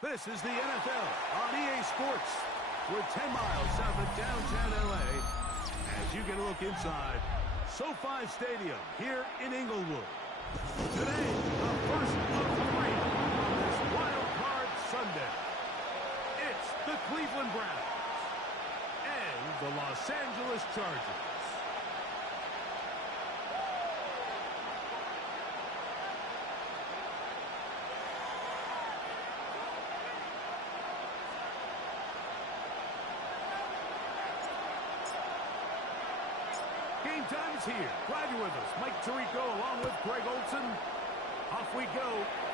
This is the NFL on EA Sports. We're 10 miles south of downtown LA as you get a look inside SoFi Stadium here in Inglewood. Today, the first of three on this Wild Card Sunday. It's the Cleveland Browns and the Los Angeles Chargers. Game time is here. Glad you're with us. Mike Tirico along with Greg Olson. Off we go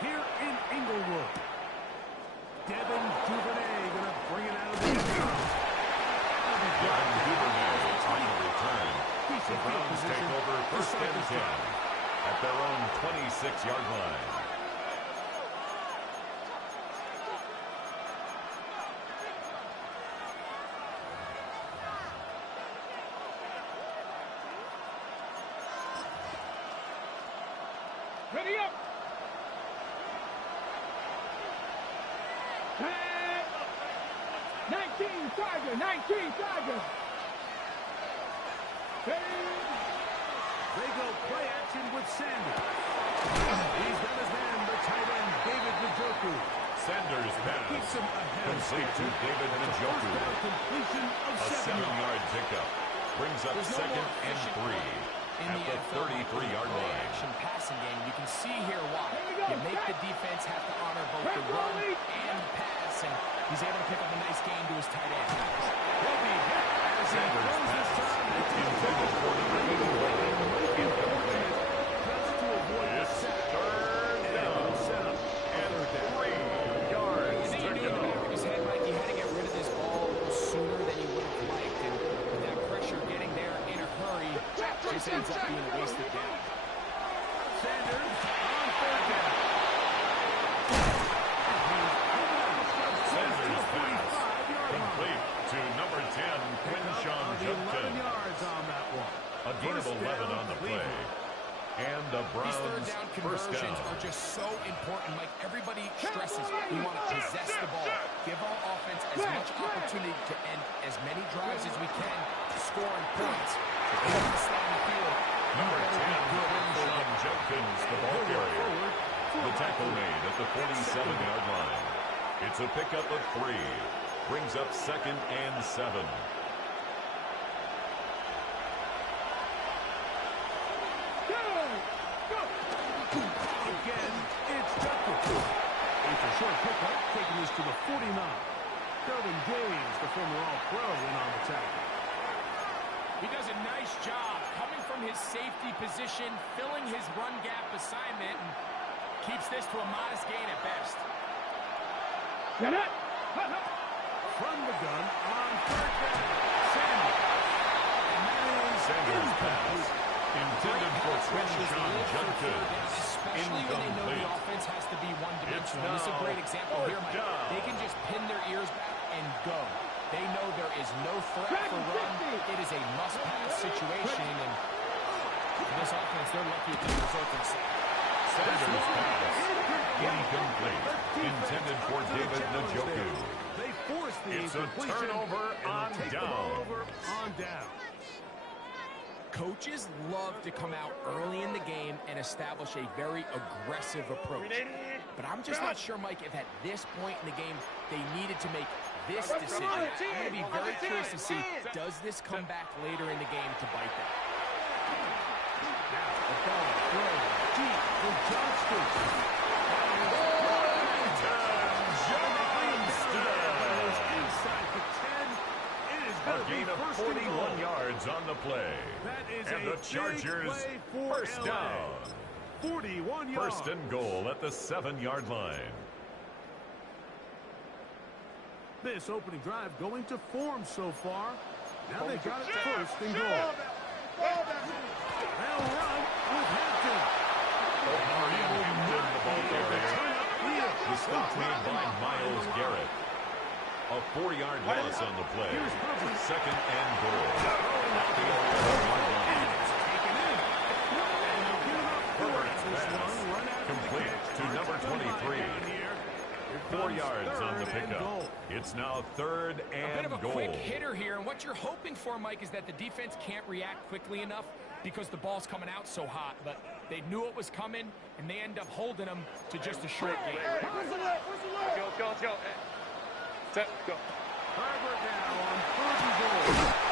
here in Inglewood. Devin Duvernay going to bring it out of the end zone. Devin Duvernay on the return. The Browns take over first and 10 at their own 26-yard line. Ready up! 19 Tiger! 19 Tiger! They go play action with Sanders. He's got his man, the tight end, David Njoku. Sanders pass. Keeps him ahead. Complete to David Njoku. Completion of A 7-yard pickup. Brings up second and 3 at the 33-yard line. Action passing game. You can see here why. You make the defense have to honor both the run and the pass, and he's able to pick up a nice gain to his tight end. Sanders pass. Intended for number 81. Incomplete. It's third down. And 3 yards I think he to knew in the go. back of his head, Mike, he had to get rid of this ball a little sooner than he would have liked, and with that pressure getting there in a hurry, just ends up being a wasted down. Sanders on third down. Sanders pass. Complete to number 10, Quinshawn 11 Judkins. yards on that one. A gain of 11 on the play. And the These third Browns down first conversions down. are just so important. Mike, everybody stresses we want to possess the ball. Give our offense as much opportunity to end as many drives as we can to scoring points. If they want to stay on the field, Number 10, Quinshawn Judkins, the ball carrier. The tackle made at the 47-yard line. It's a pickup of 3. Brings up second and 7. Again, it's Judkins. It's a short pickup, taking this to the 49. Kelvin James, the former All-Pro, in on the tackle. he does a nice job coming from his safety position, filling his run gap assignment, and keeps this to a modest gain at best. From the gun on third down, Sanders. And that is Sanders pass. incomplete. Intended for Quinshawn Judkins. Especially when they know the Incomplete. offense has to be one-dimensional. It's This is a great now example here, Mike. fourth down. They can just pin their ears back and go. They know there is no threat for run. It is a must-pass situation, and for this offense, they're lucky it didn't result in sack. Sanders pass. Incomplete. Intended for David Njoku. They force the It's a incompletion, turnover and they'll on take the ball down. over on down. Coaches love to come out early in the game and establish a very aggressive approach. But I'm just not sure, Mike, if at this point in the game they needed to make this decision. I'm going to be very curious to see, does this come back later in the game to bite them? The ball thrown deep for Johnston. Inside the 10. It is A going to be gain of first and 41 goal. yards on the play. That is And a the Chargers big play for first LA. down. 41 yards. First and goal at the 7-yard line. This opening drive going to form so far. Now they've got it first and goal. They'll run with Hampton. The ball carrier. The stop made by Myles Garrett. A 4-yard loss on the play. Second and goal. At the 11-yard line. Herbert pass. Complete to number 23. 4 yards on the pickup. It's now 3rd and a bit of a goal. quick hitter here, and what you're hoping for, Mike, is that the defense can't react quickly enough because the ball's coming out so hot. But they knew it was coming, and they end up holding them to just a short game. Let's go. Set, go. Herbert now on 3rd and goal.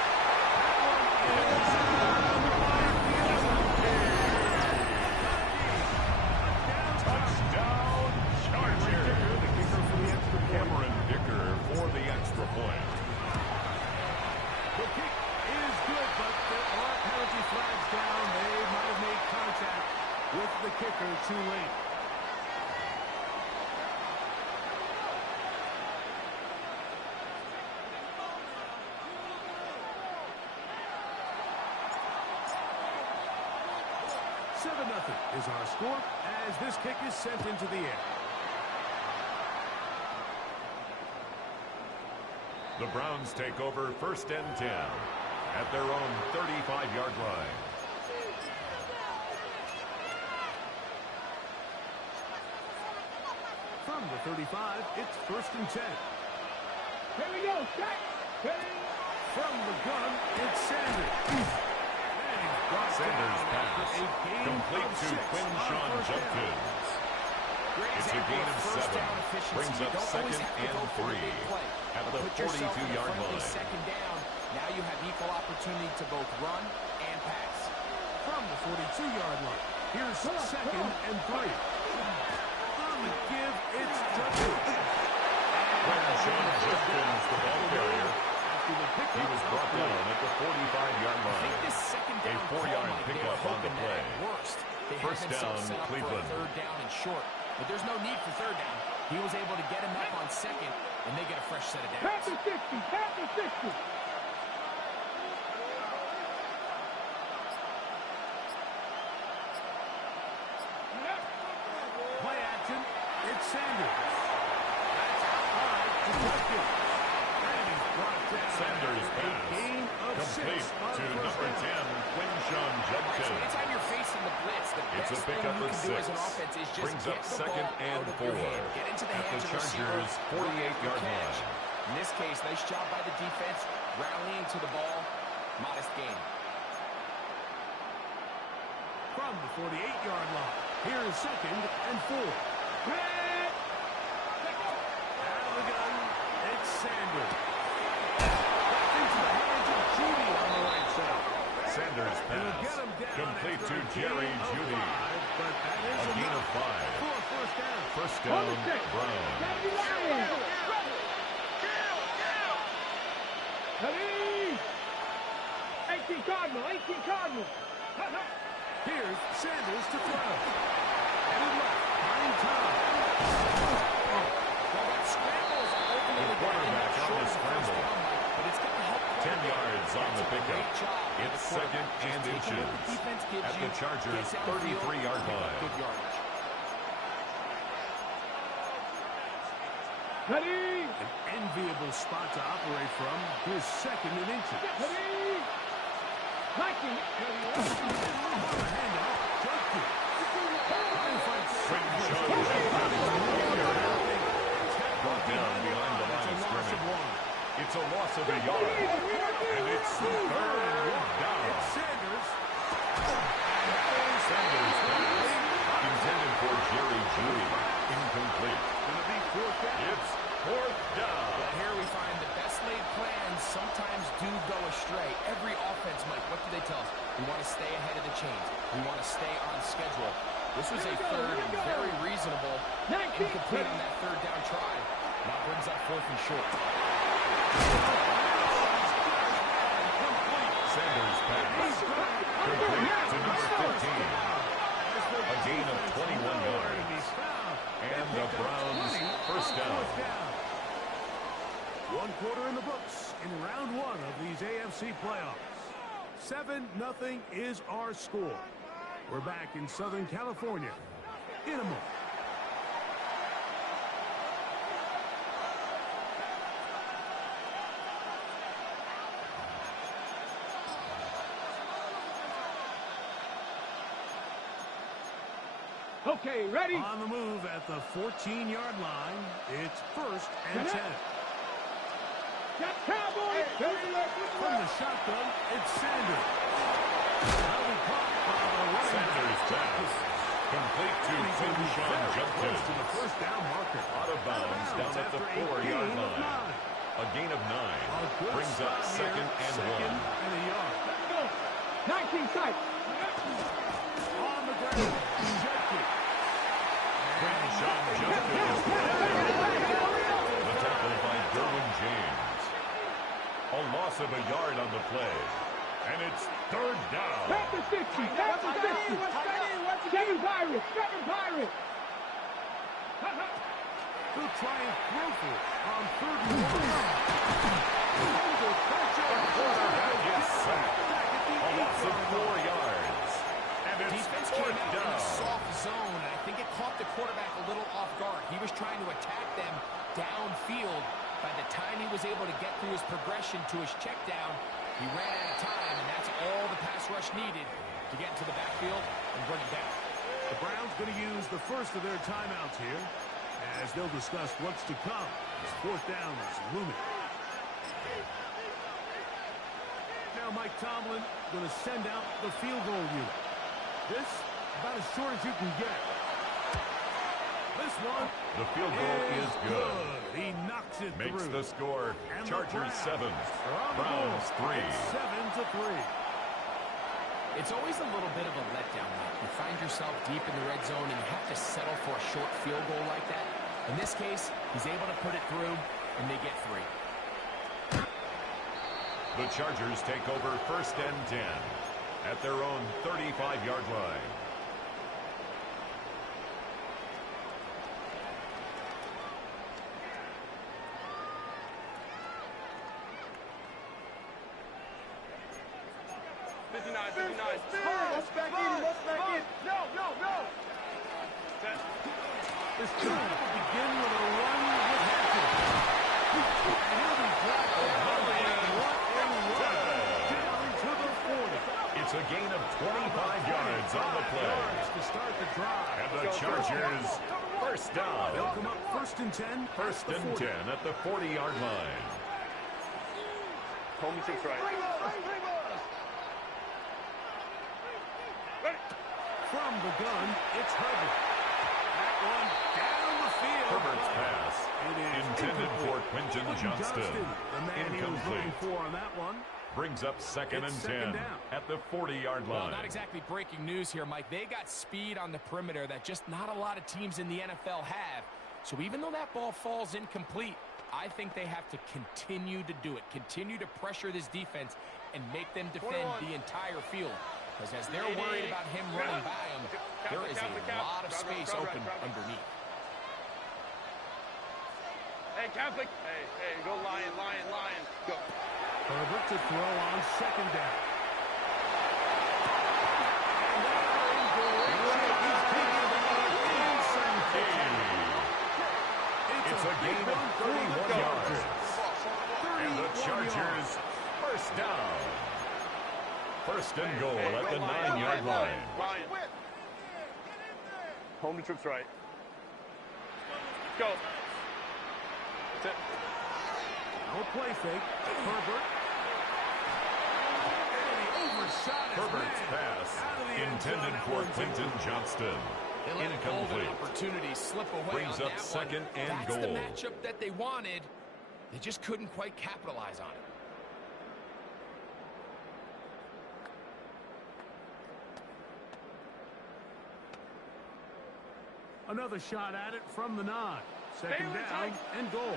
Touchdown, Chargers. The kicker for the extra point. Cameron Dicker for the extra point. The kick is good, but there are penalty flags down. They might have made contact with the kicker too late. Nothing is our score as this kick is sent into the air. The Browns take over 1st and 10 at their own 35-yard line. From the 35, it's 1st and 10. Here we go. From the gun, it's Sanders. Sanders pass, complete to Quinshawn Judkins. It's a gain of 7, brings up 2nd and 3 at the 42-yard line. Second down, now you have equal opportunity to both run and pass. From the 42-yard line, here's 2nd and 3. On the give, it's Judkins. Quinshawn Judkins, the ball carrier. He was brought down at the 45-yard line. A 4-yard pickup on the play. First down, Cleveland. 3rd down and short, but there's no need for 3rd down. He was able to get him up on 2nd, and they get a fresh set of downs. Pass to 60. Pass to 60. Play action. It's Sanders. That's outside to Judkins. Sanders pass, complete to number 10, Quinshawn Judkins. Anytime you're facing the blitz, the it's best a pickup thing you of can do 6. as an offense is just brings up get the 2nd ball and out of 4 your hand. Get into the at the hands of the Chargers' receiver, 48-yard line. In this case, nice job by the defense, rallying to the ball. Modest gain. From the 48-yard line, here is 2nd and 4. Out of the gun, it's Sanders. Sanders pass, complete to Jerry Jeudy. A gain of 5. First down, Brown. Ready? 18 Cardinal. Here's Sanders to throw. Headed left, buying time. Well, that scramble is ultimately The quarterback on the scramble. But it's going to help 10 yards on the pickup. It's 2nd and inches at the Chargers' 33-yard line. Good yardage. Ready? An enviable spot to operate from. Here's 2nd and inches. Ready? Viking. Brought down behind the line of scrimmage. It's a loss of a yard. And it's 3rd down. Sanders. Sanders pass. Intended for Jerry Jeudy. Incomplete. It's 4th down. Well, here we find the best laid plans sometimes do go astray. Every offense, Mike, what do they tell us? We want to stay ahead of the chains. We want to stay on schedule. This was a 3rd and very reasonable incomplete on that 3rd down try. Now brings up 4th and short. Sanders pass. Complete to number 15. A gain of 21 yards. And the Browns' first down. 1 quarter in the books in round 1 of these AFC playoffs. 7-0 is our score. We're back in Southern California in a moment. Okay, ready? On the move at the 14-yard line, First and 10. Cowboys! From the shotgun, it's Sanders. Sanders pass. Complete to Quinshawn Judkins. To the first down marker. Out of bounds down at the 4-yard line. A gain of 9. Brings up second and 1. And a yard. 19 sight. On the ground. Quinshawn Judkins. The tackle by Derwin James. A loss of a yard on the play. And it's third down. Back to 60. Back to 60. Seven Pirates. Seven Pirates. They'll try and throw for it on third and 1. Quarterback is sacked. A loss of 4 yards. And it's Defense came out in a soft zone, and I think it caught the quarterback a little off guard. He was trying to attack them downfield. By the time he was able to get through his progression to his check down, he ran out of time, and that's all the pass rush needed to get into the backfield and bring it down. The Browns going to use the first of their timeouts here as they'll discuss what's to come as fourth down is looming. Now Mike Tomlin going to send out the field goal unit. This about as short as you can get. This one. The field goal is good. He knocks it Makes through. the score. And Chargers 7. Browns 3. 7-3. It's always a little bit of a letdown. You find yourself deep in the red zone and you have to settle for a short field goal like that. In this case, he's able to put it through, and they get 3. The Chargers take over first and 10 at their own 35-yard line. Let's back in. No. This drive will begin with a run with Haskins. And he'll be dropped down to the 40. It's a gain of 25 yards on the play. To start the drive. And the Chargers first down. They'll come up first and 10. First and 10 at the 40-yard line. Home tricks right. From the gun, it's Herbert. That one down the field. Herbert's pass intended for Quentin Johnston. The man he was looking for on that one. Brings up second and 10 at the 40-yard line. Well, not exactly breaking news here, Mike. They got speed on the perimeter that just not a lot of teams in the NFL have. So even though that ball falls incomplete, I think they have to continue to do it. Continue to pressure this defense and make them defend the entire field. Because as they're worried about him running by them, there is a lot of space open underneath. Hey, Catholic. Hey, go Lion. Go. Herbert to throw on second down. It's a gain of 31 yards. And the Chargers first down. First and goal at the 9-yard line. Home to trips right. Go. That's it. Now a play fake. Herbert. And he overshot his Herbert's man. pass intended for Quentin Johnston. They let a golden opportunity slip away. Brings on up that second one. and That's goal. the matchup that they wanted. They just couldn't quite capitalize on it. Another shot at it from the 9. Second down and goal.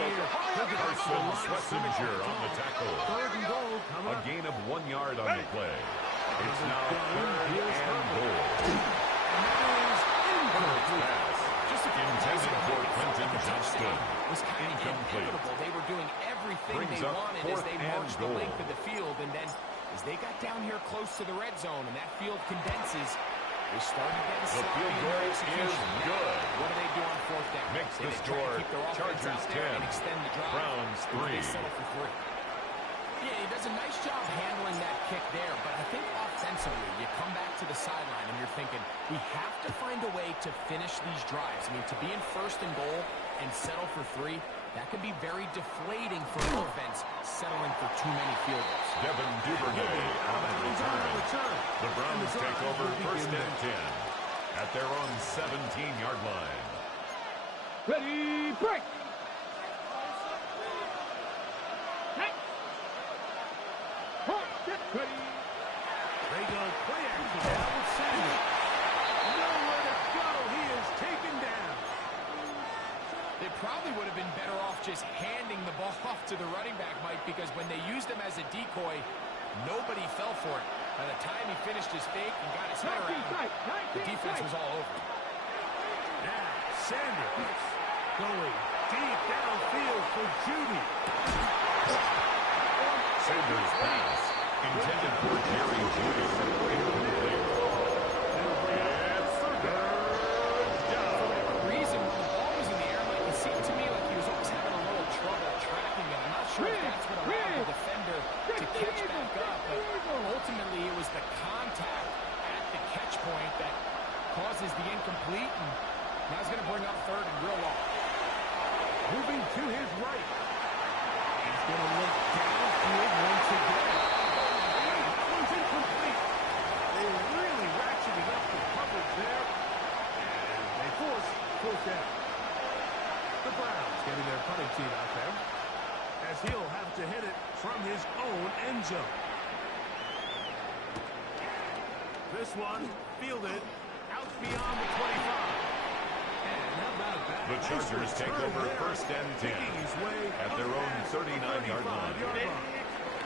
Carson Schlesinger on the tackle. Third and goal coming A up. gain of 1 yard on the play. It's now third and goal. Herbert's pass intended for Quentin Johnston. Was kind of Incomplete. inevitable. They were doing everything Brings they up wanted as fourth they and marched the goal. length of the field, and then as they got down here close to the red zone and that field condenses, they started getting The sloppy field in goal their is execution. good. What do they do on fourth down? Makes the They try to score keep their offense Chargers out there 10, and extend the drive. Browns Or do 3. They settle for 3. Yeah, he does a nice job handling that kick there, but I think offensively, you come back to the sideline and you're thinking, we have to find a way to finish these drives. I mean, to be in first and goal and settle for 3, that can be very deflating for an offense, settling for too many field goals. Devin Duvernay on the return. The Browns take over first and 10 at their own 17-yard line. Ready, break! Ready. They go play action now with Sanders. Nowhere to go. He is taken down. They probably would have been better off just handing the ball off to the running back, Mike, because when they used him as a decoy, nobody fell for it. By the time he finished his fake and got his head around, the defense was all over. Now, Sanders going deep downfield for Judy. Sanders pass intended for Jerry Judy. Incomplete. Reason when the ball was in the air, Mike, it seemed to me like he was always having a little trouble tracking it. I'm not sure if that's what allowed the defender to catch back up, but ultimately it was the contact at the catch point that causes the incomplete, and now he's going to bring up third and real long. Moving to his right. He's going to look downfield once again. That one's incomplete. They really ratcheted up the coverage there, and they force fourth down. The Browns getting their punting team out there, as he'll have to hit it from his own end zone. This one fielded out beyond the 25. And how about that? The Chargers take over first and 10 at their own 39-yard line.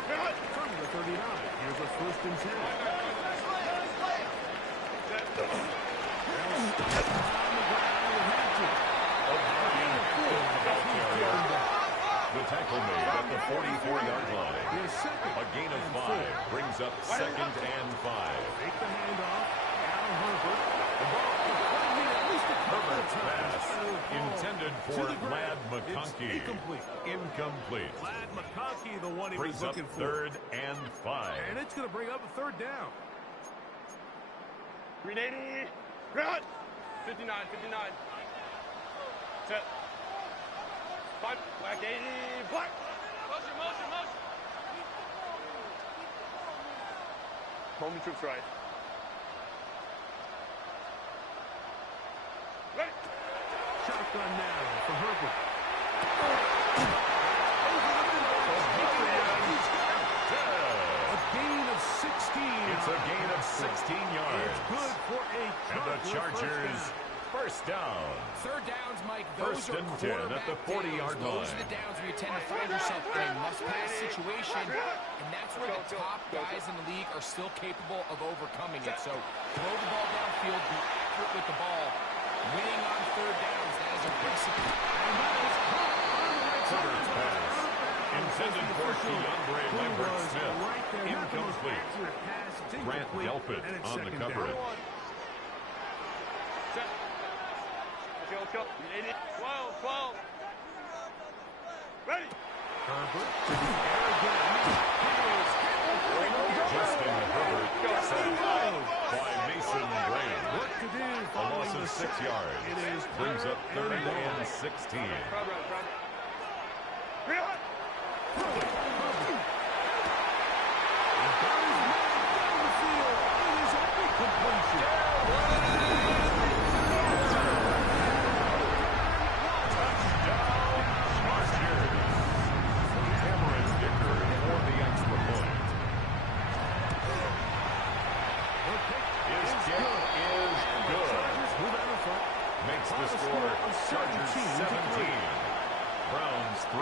From the 39, here's a first and 10. The tackle made at the 44-yard line. A gain of 5 brings up second and 5. Take the handoff. Al Herbert. The ball Herbert's pass intended for Ladd McConkey. Incomplete. Ladd McConkey, the one he brings was up looking for. third and 5. And it's going to bring up a third down. 380. Run. 59. Set. 5. Black 80. Black. Motion. Home troops right. Ready. Shotgun now for Herbert. A gain of 16. It's a gain of 16 yards. It's good for a and the Chargers first down. Third downs, Mike, those First are and 10 at the 40-yard line. Those are the downs where you tend to find yourself in a must-pass situation, and that's where the top guys in the league are still capable of overcoming it. So throw the ball downfield, be accurate with the ball. Winning on third downs, that is a recipe. And that is caught on the right side. Herbert's pass intended for DeAndre Lambert-Smith. Incomplete. Grant Delpit on the coverage. Set. Let's go. 12. Ready. Herbert to the air again. Justin Herbert sacked by Mason Graham. What to do A loss of 6 yards. It is brings up third and 16. Run. Makes the score Chargers 17, Browns 3.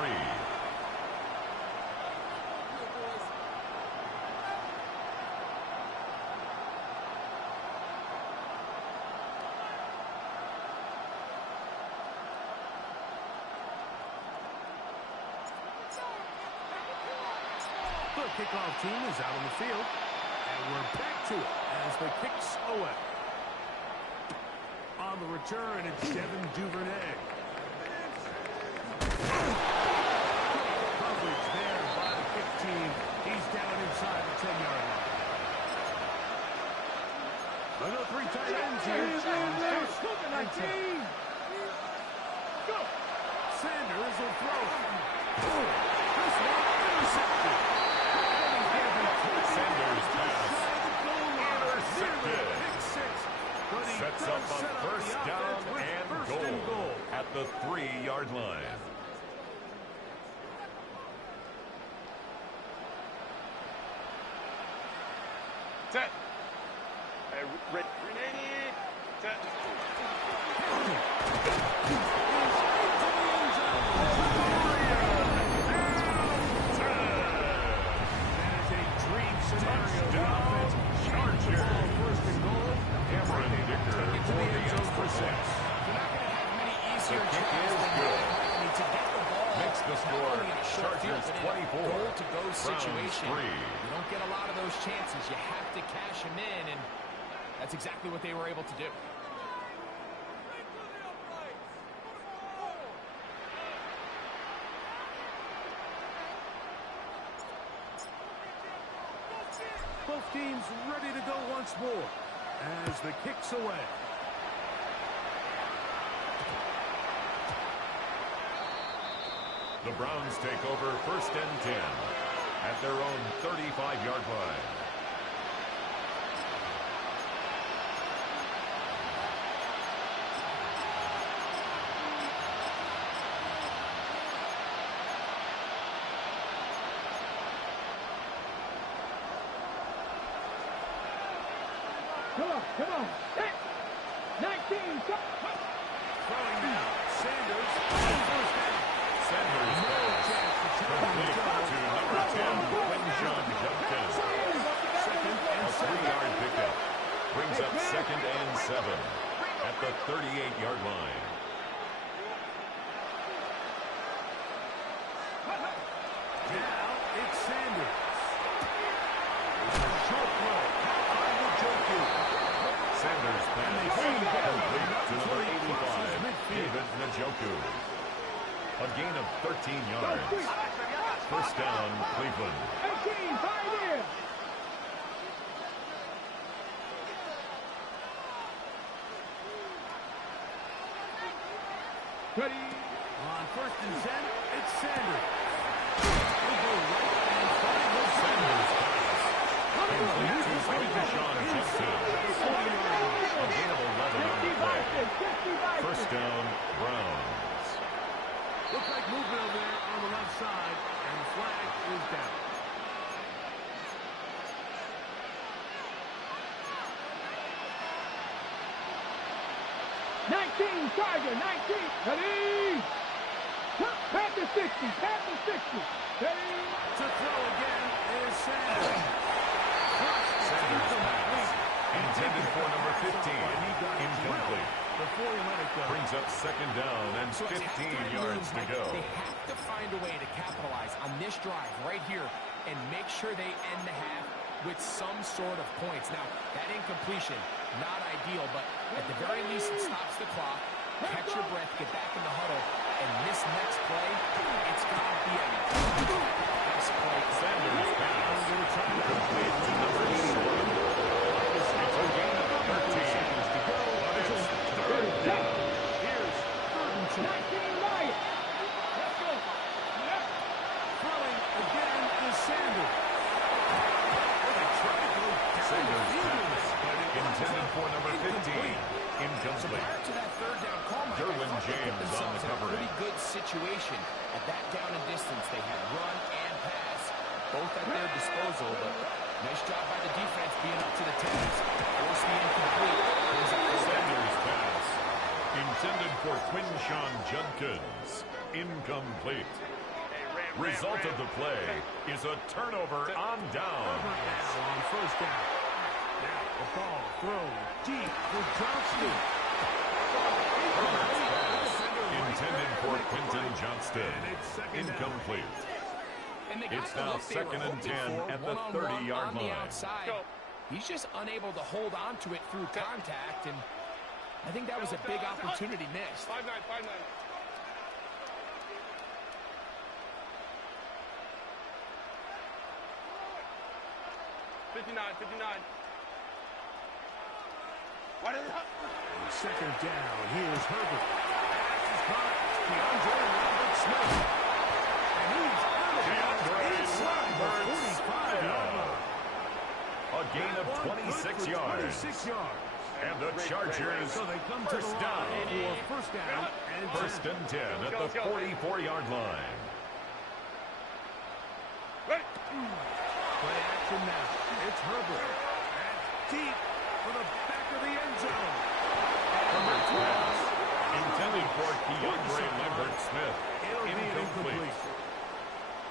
The kickoff team is out on the field, and we're back to it as the kicks away. On the return, it's Devin Duvernay. Coverage there by the kick team. inside the 10-yard line. I know 3 tight ends here. Go. Sanders will throw it. This one intercepted. Sanders pass intercepted. Sets up a first down and goal at the 3-yard line. Set. Renee. Set. The score, Chargers 24, goal-to-go situation. 3. You don't get a lot of those chances. You have to cash them in, and that's exactly what they were able to do. Both teams ready to go once more as the kick's away. The Browns take over 1st and 10 at their own 35-yard line. Come on. Hit. 19. Throwing now. Sanders. Sanders complete to number 10, Quinshon Judkins. A 3-yard pickup. Brings up 2nd and 7 at the 38-yard line. Now it's Sanders. It's a short throw. By the Joku. Sanders pass complete to number 85, David Njoku. A gain of 13 yards. First down, Cleveland. 18, 5 in. Ready. On 1st and 10, it's Sanders. He'll go right and find the Sanders pass. Complete to Quinshon Judkins. A gain of 11 on the play. First down, Browns. Looks like movement over there on the left side, and the flag is down. Tiger, 19. Ready. Past the 60. Past the 60. Ready. To throw again is Sanders. Sanders pass. Intended for number 15. Incomplete. Before he let it go. Brings up 2nd down and 15 yards to go. They have to find a way to capitalize on this drive right here and make sure they end the half with some sort of points. Now, that incompletion, not ideal, but at the very least it stops the clock. Catch your breath, get back in the huddle, and this next play, it's got to be a best play. Sanders pass. Complete to number 81. It's a gain of 13 seconds to go. But it's 3rd down. Here's 3rd and 19 Wyatt. Let's go. Throwing again is Sanders. Sanders pass. Intended for number 15. Incomplete. Prior to that 3rd down call, Derwin James on the cover. Pretty good situation at that down and distance. They had run and pass, both at their disposal, but nice job by the defense being up to the task. Force the incomplete. Sanders pass. Intended for Quinshon Judkins. Incomplete. Result of the play is a turnover on down. On 1st down. Now the ball thrown deep for Johnston. Intended for Quentin Johnston. Incomplete. It's now 2nd and 10 at the 30-yard line. He's just unable to hold on to it through contact, and I think that was a big opportunity missed. 5-9. 59. Second down. Here's Herbert. Pass is caught. DeAndre Robert Smith. And he's out of bounds inside the 45-yard line. A gain of 26 yards. 26 yards. And the Chargers So they come to the first line down. for first down and 10. First and 10 at the 44-yard line. Play action now. It's Herbert. And deep for the back of the end zone. Herbert's pass intended for DeAndre Lambert Smith. It'll be an Incomplete.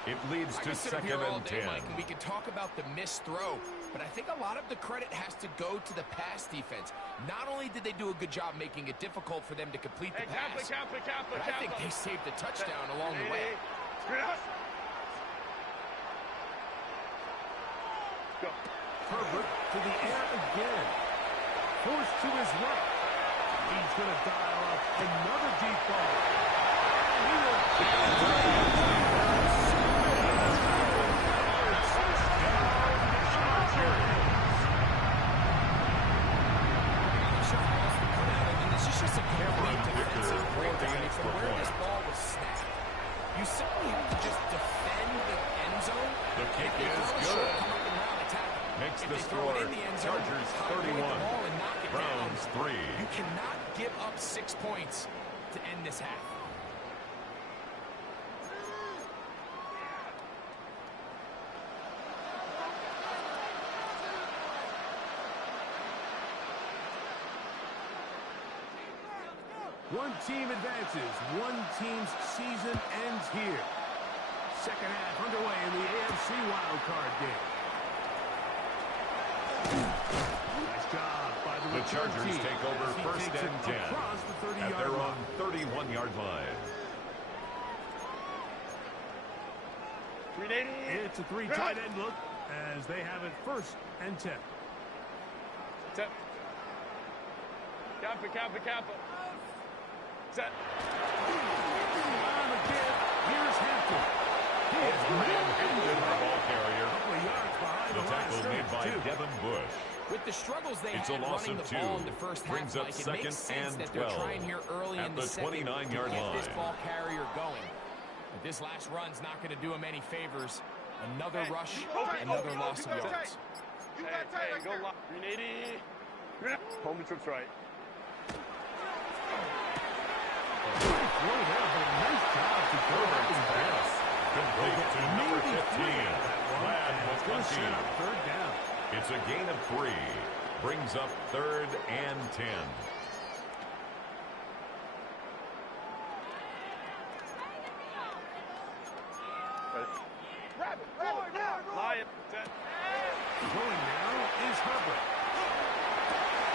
It leads I to could sit up here second all and day, 10. Mike, and we can talk about the missed throw, but I think a lot of the credit has to go to the pass defense. Not only did they do a good job making it difficult for them to complete the pass, but I think they saved the touchdown along the way. Go. Herbert to the air again. Forced to his right. He's going to dial up another deep ball. And he will get it to the end zone. You simply have to just defend the end zone. The kick is good. Makes the score Chargers 31, Browns 3. You cannot give up 6 points to end this half. One team advances. One team's season ends here. Second half underway in the AFC wildcard game. Nice job by The Chargers team. take over He first takes and it 10 across the 30-yard at their line. own 31-yard line. It's a three tight end look as they have it first and 10. Set. Kappa. Set. On the give. Here's Hampton. He is Man-handed the ball carrier. couple of yards behind The the line of tackle made by scrimmage, too. Devin Bush. With the struggles they It's had a loss running of the ball 2. in the first half, Brings up Mike, it second makes sense and that they're 12 trying here early at in the the second to 29-yard get this line. ball carrier going. But this last run's not going to do him any favors. Another rush, another loss of yards. Hey, go line. 380. Home to trips right. Nice job to go back and pass. Complete to number 15. Glad It's going to set McConkey. up third down. It's a gain of 3. Brings up third and 10. Lion. Set. Going now is Herbert.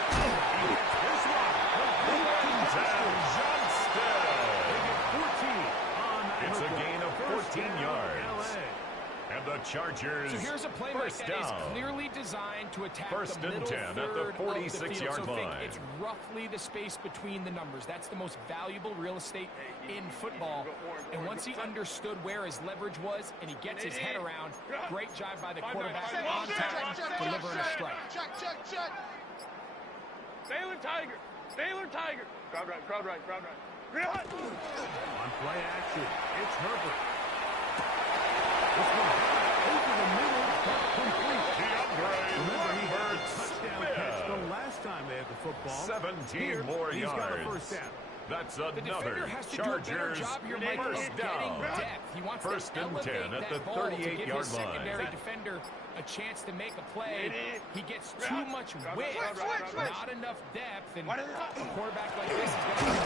He gets this one. Johnston. They get 14 on that It's a hook. gain of First 14 down, yards. LA. And the Chargers So here's a play like first that is down. clearly designed to attack First the and middle 10 at the third of the 46-yard field. So think line. it's roughly the space between the numbers. That's the most valuable real estate in football. And once he understood where his leverage was and he gets his head around, great job by the quarterback on time, delivering a strike. Baylor Tiger. Crowd right. On play action, it's Herbert. This one over the middle, but complete. Remember, he had the touchdown catch the last time they had the football. 17 Here, more he's yards. got a first down. That's The defender another has to do a better Chargers job here, Mike, of first getting down. depth. He wants First to and elevate 10 at that the ball to give 38-yard his line. secondary defender a chance to make a play. He gets too much width, not enough depth, and a quarterback like this is going to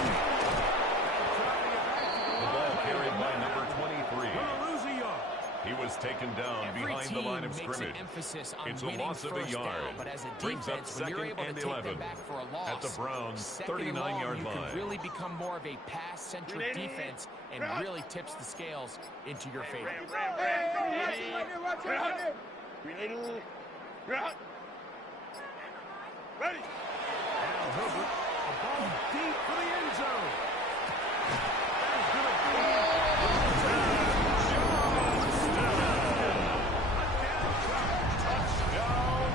The ball carried by number 23. Gonna lose a yard. He was taken down Every behind the team line of makes scrimmage. an emphasis on It's a winning loss of a first yard. down, but as a Brings up defense, when you're second able to and take 11 them back for a loss, at the Browns' second and long, 39-yard you line. can really become more of a pass-centric defense and really tips the scales into your favor. Ready. Now Herbert, a ball deep for the end zone. That is going to be Touchdown,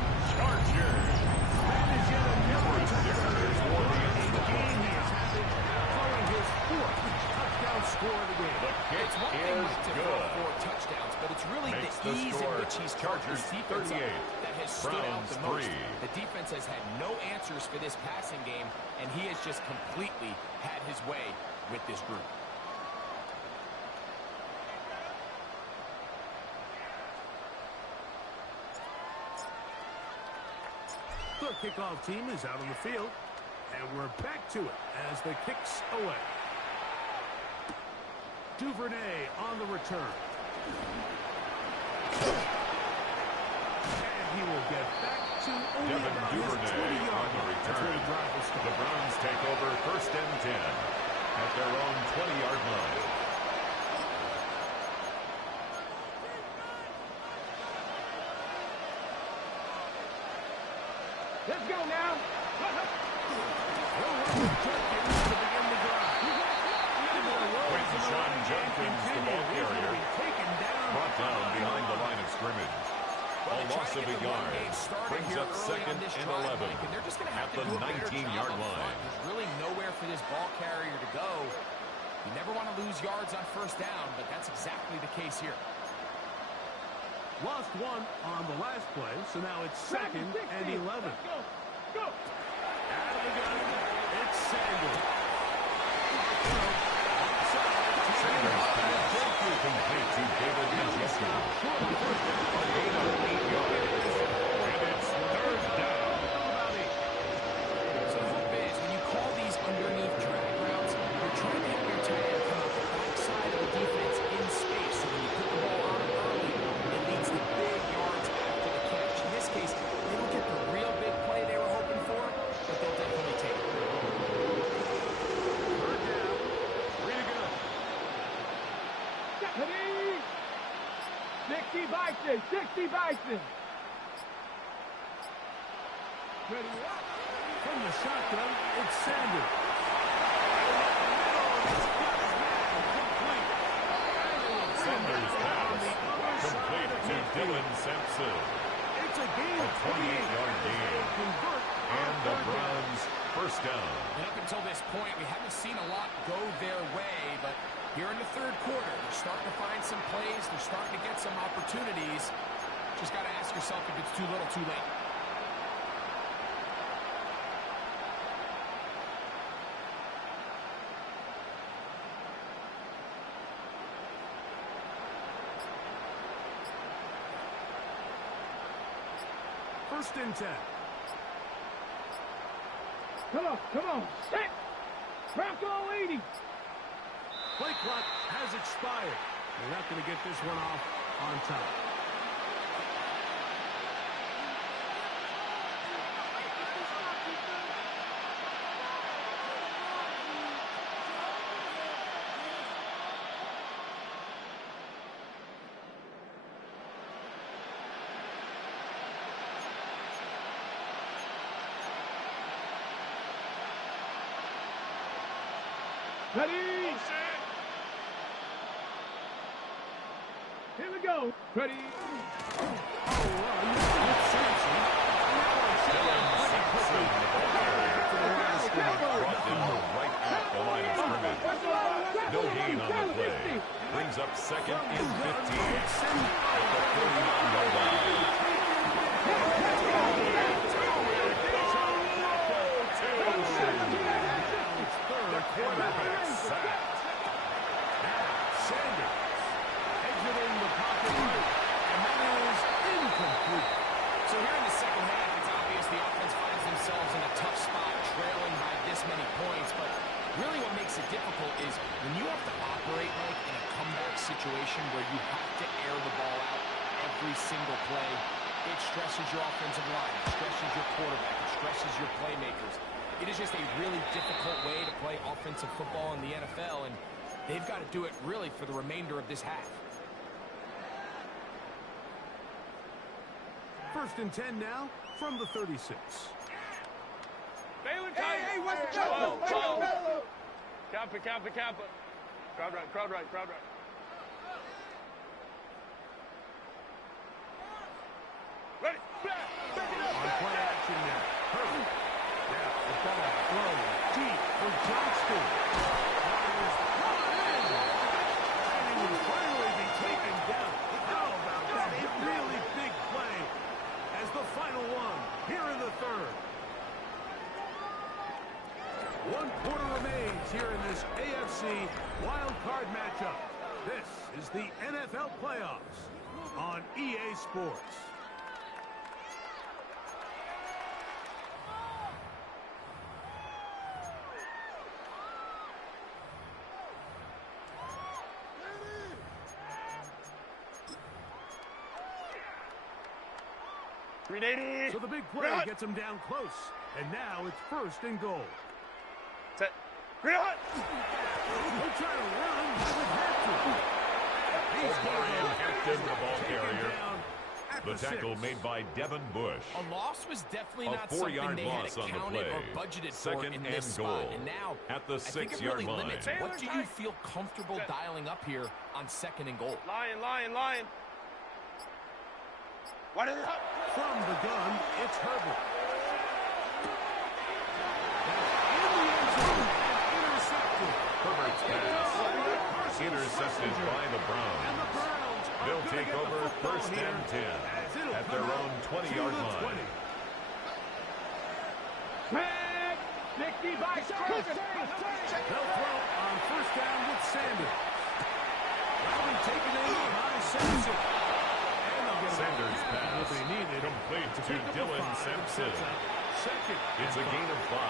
one thing, Mike, to throw 4 touchdowns, but it's really the ease in which he's Chargers defense that has stood out the most. The defense has had no answers for this passing game, and he has just completely had his way with this group. The kickoff team is out on the field, and we're back to it as the kick's away. Duvernay on the return. And he will get back to only about his 20 on the return. The Browns take over 1st and 10 at their own 20-yard line. Let's go now. Quinton Jenkins, the ball carrier, brought down behind the line of scrimmage. A loss of a yard brings up 2nd and 11 at the 19-yard line. There's really nowhere for this ball carrier to go. You never want to lose yards on 1st down, but that's exactly the case here. Lost 1 on the last play, so now it's 2nd and 11. Go. Go. Out of the gun, it's Sanders. Sanders pass complete to David Njoku. A gain of 8 yards, and it's 3rd down. So the hope is, when you call these underneath drag routes, you're trying to have your tight end come out the backside of the defense in space, so when you put the ball on early, it leads to big yards after the catch. In this case, they don't get the real big play they were hoping for, but they'll definitely take it. 3rd down, 3 to go. 60 Bison. 60 Bison. Ready? From the shotgun, it's Sanders. Sanders pass complete to Dylan Sampson. It's a gain A 28-yard gain. And the Browns 1st down. And up until this point, we haven't seen a lot go their way, but here in the 3rd quarter, they're starting to find some plays. They're starting to get some opportunities. Just got to ask yourself if it's too little, too late. First and 10. Come on. Set. Bronco 80. Play clock has expired. They're not going to get this one off on time. Ready? Here we go. Ready? Right at the line of scrimmage. No gain on the play. Brings up 2nd and 15 at the 39-yard line. The quarterback sacked. Sanders exiting the pocket, and that is incomplete. So here in the 2nd half, it's obvious the offense finds themselves in a tough spot, trailing by this many points. But really what makes it difficult is when you have to operate like in a comeback situation where you have to air the ball out every single play, it stresses your offensive line, it stresses your quarterback, it stresses your playmakers. It is just a really difficult way to play offensive football in the NFL, and they've got to do it really for the remainder of this half. First and 10 now from the 36. Hey, what's the go? Kappa. Crowd right. Ready? On play action now. Hurry. Now the ball thrown deep for Johnston. That is brought in. And he will 1 quarter remains here in this AFC wild card matchup. This is the NFL playoffs on EA Sports. So the big play gets him down close. And now it's 1st and goal. Set. He'll try to run. O'Brien captain the ball carrier. The tackle made by Devin Bush. A loss was definitely not something they had accounted or budgeted for in this spot. And now, at the I think it 6-yard really line. limits. What do you feel comfortable dialing up here on 2nd and goal? Lion. From the gun, it's Herbert. Herbert's pass intercepted by the Browns. They'll take over 1st and 10 at their own 20-yard line. Tag! 65 seconds. They'll throw on 1st down with Sanders. That'll be taken in by Sampson. Sanders pass complete to Dylan Sampson. It's a gain of 5.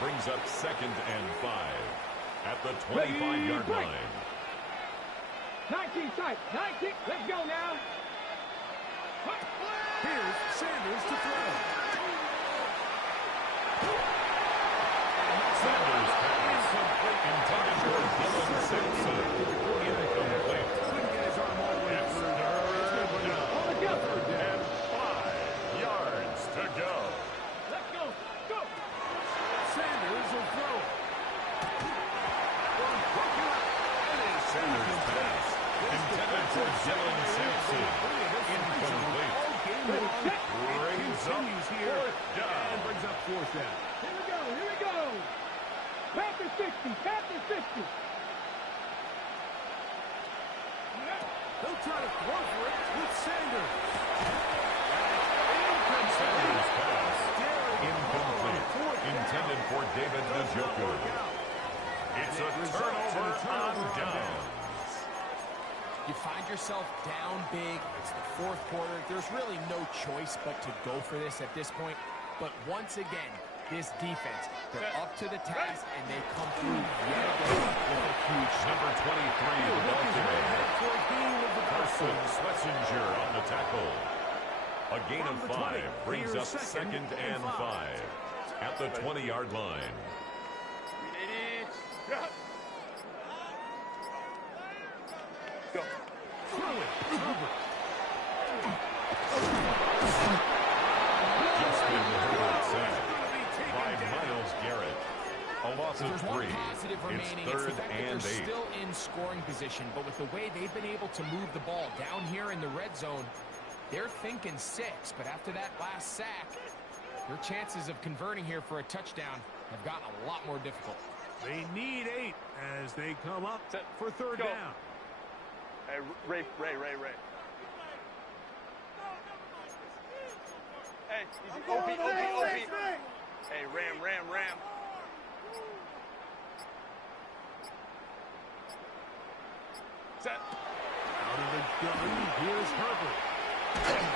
Brings up 2nd and 5 at the 25-yard line. 19 sight. 19. Let's go now. Here's Sanders to throw. Sanders pass intended for Dylan Sampson. Incomplete. Couldn't get his arm all the way through. And 5 yards to go. Let's go. Go. Sanders will throw. Sanders pass intended for Dylan Sampson. Incomplete. Brings up 4th down. And brings up 4th down. Here we go. Panther 60. Panther 60. They'll try to throw for it with Sanders. Sanders pass incomplete. Intended for David Njoku. It's a turnover on downs. You find yourself down big. It's the 4th quarter. There's really no choice but to go for this at this point. But once again, this defense, they're up to the task, and they come through yet again with a huge number 23, the ball carrier. Carson Schlesinger on the tackle. A gain of 5 brings up 2nd and 5 at the 20-yard line. Go. Justin Herbert sacked by Myles Garrett. A loss of 3. There's one positive remaining. It's the fact that they're still in scoring position, but with the way they've been able to move the ball down here in the red zone, they're thinking 6. But after that last sack, their chances of converting here for a touchdown have gotten a lot more difficult. They need 8 as they come up for 3rd down. Hey, Ray. Hey, easy. OP. Hey, Ram. Set. Out of the gun, here's Herbert. And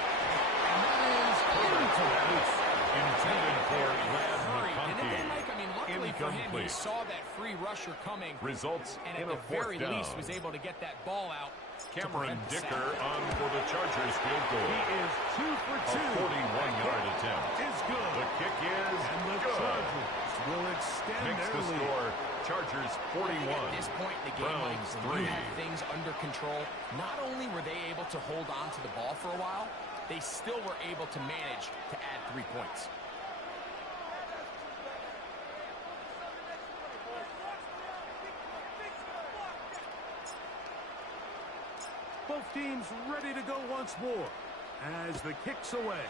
that is intended for Brad And McConkey. then, Mike, I mean, luckily for him, he saw that free rusher coming. Results and in at a the very 4th down. least was able to get that ball out. Cameron Dicker on for the Chargers field goal. He is 2 for 2. A 41-yard attempt. Is good. The kick is and the good. Chargers will extend Makes their the lead. score Chargers 41. At this point in the game, Mike, Browns when 3. you have things under control, not only were they able to hold on to the ball for a while, they still were able to manage to add 3 points. Both teams ready to go once more as the kick's away.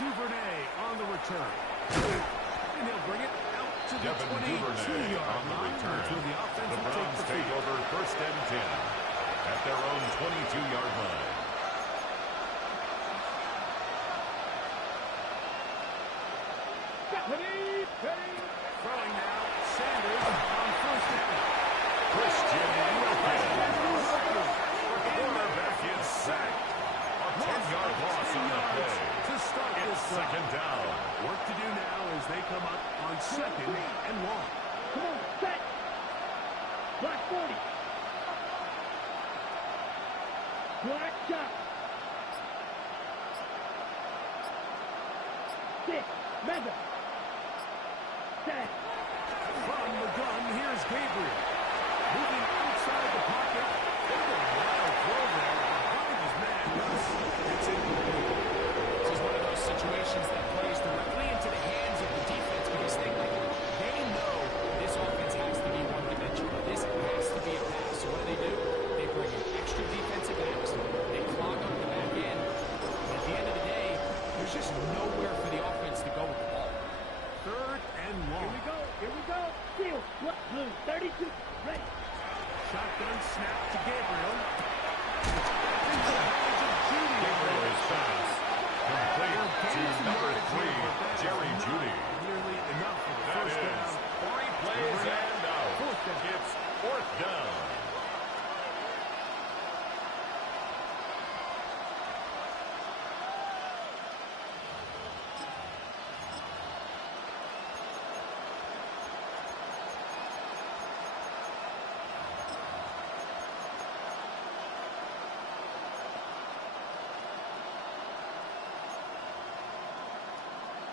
Duvernay on the return. And he'll bring it out to the 22-yard line. The Browns take over 1st and 10 at their own 22-yard line. Throwing now. Sanders on first down. Christian Wilkins. Quarterback is sacked. A 10-yard loss on the play. To start It's this second down. Work to do now as they come up on 2nd and 1. Come on, set. Black 40. Black shot. 6. Mega. 10. From the gun, here's Gabriel. Moving outside the pocket. There's a wild throw there behind his man. It's incomplete. This is one of those situations that plays directly into the hands of the defense because they know this offense has to be one-dimensional. This has to be a pass. So what do? They bring in extra defensive backs. They clog up the back end. But at the end of the day, there's just nowhere for the offense to go with the ball. 3rd and 1. Here we go. Steal. Blue. 32. Ready. Shotgun snap to Gabriel. Into the hands of Judy. Gabriel is fast. Complete to number 3, Jerry Judy. Nearly enough for the That first is down. 3 plays and out. Fourth down. It's 4th down.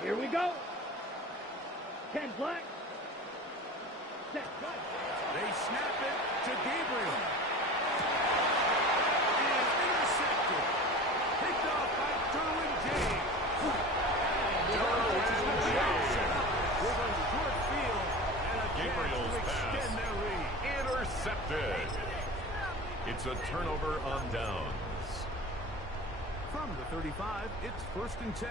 Here we go. 10 black. Set. Right. They snap it to Gabriel. And intercepted. Picked off by Derwin James. Derwin James. With a short field and a Gabriel's chance to pass. extend their lead. Intercepted. It's a turnover on downs. From the 35, it's 1st and 10.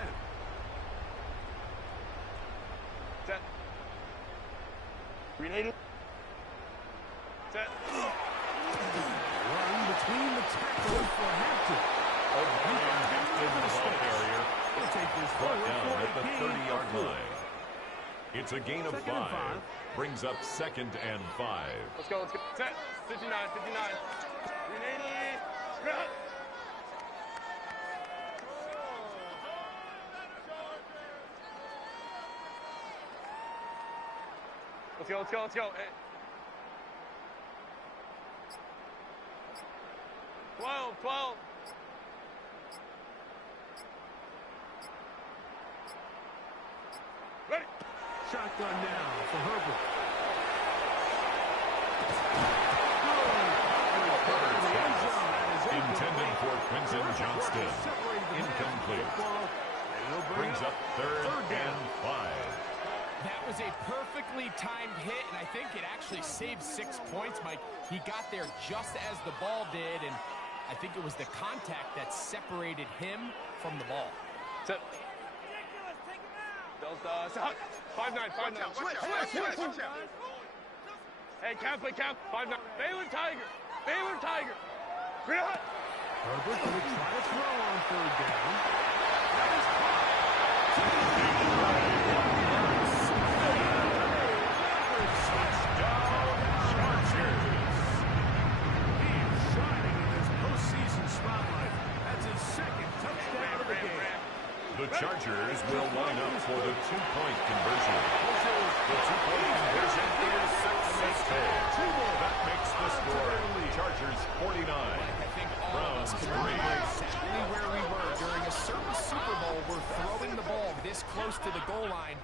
Set. Grenade. Set. Run between the tackles for Hampton. O'Brien Hampton, the ball carrier, He'll take this brought forward down for at the a gain 30-yard of 4. line. It's a gain of 2nd and 5. 5. Brings up 2nd and 5. Let's go. Set. 59. Grenade. Cut. Let's go. Hey. 12. Ready. Shotgun now for Herbert. Intended for Quinton Johnston. Incomplete. Brings up 3rd and 5. That was a perfectly timed hit, and I think it actually saved 6 points, Mike. He got there just as the ball did, and I think it was the contact that separated him from the ball. Set. Delta. 5-9. Switch. Hey, camp. 5-9. Baylor Tiger. Green hot. Herbert going to try to throw on 3rd down. He is shining in this postseason spotlight. That's his 2nd touchdown of the game. The Chargers will line up for the 2-point conversion. The 2-point conversion is successful. That makes the score Chargers 49. I think all of us Browns can 3. remember exactly where we were during a certain Super Bowl where throwing the ball this close to the goal line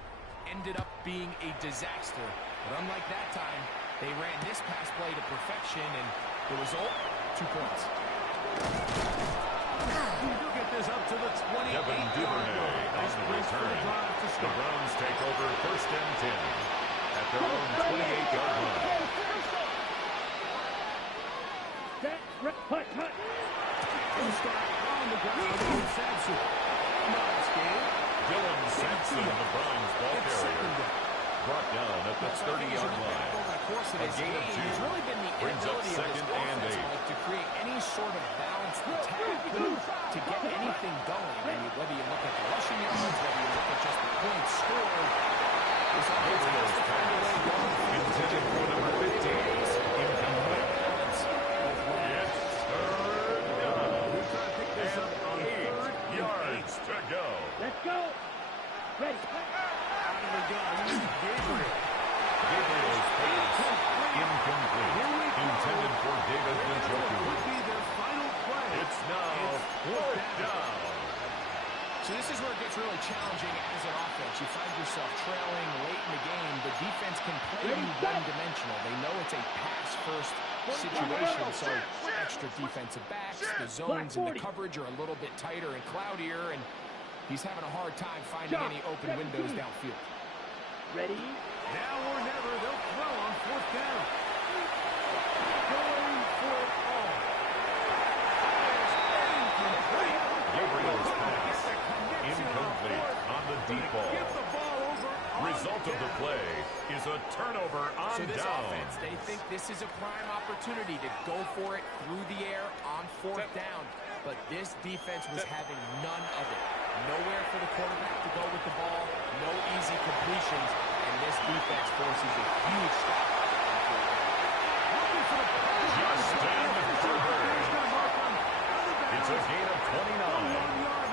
ended up being a disaster. But unlike that time, they ran this pass play to perfection, and the result, 2 points. You get this up to the 28. Devin Duvernay on the return. The Browns take over 1st and 10 at their own 28-yard line. Set. Hut. Start on the ground with Sampson. Nice game. Dylan Sampson, the Browns ball carrier, brought down at the 30-yard line. A gain of 2 It's really been the brings up inability of 2nd this and offense, 8. Mike, to create any sort of balanced attack, to get anything going. I mean, whether you look at the rushing yards, whether you look at just the points scored, Ready. Out of the gun. Gabriel. Gabriel's pass. Incomplete. Intended for David Njoku. Would be their final play. It's now fourth down. So this is where it gets really challenging as an offense. You find yourself trailing late in the game. The defense can play you one-dimensional. They know it's a pass-first situation, so extra defensive backs, the zones and the coverage are a little bit tighter and cloudier, and he's having a hard time finding any open windows downfield. Ready. Now or never, they'll throw on fourth down. Going for it all. Gabriel's pass. Incomplete on the deep ball. Result of the play is a turnover on So this down. offense, they think this is a prime opportunity to go for it through the air on fourth down. But this defense was having none of it. Nowhere for the quarterback to go with the ball. No easy completions. And this defense forces a huge stop. Justin Herbert. It's a gain of 29.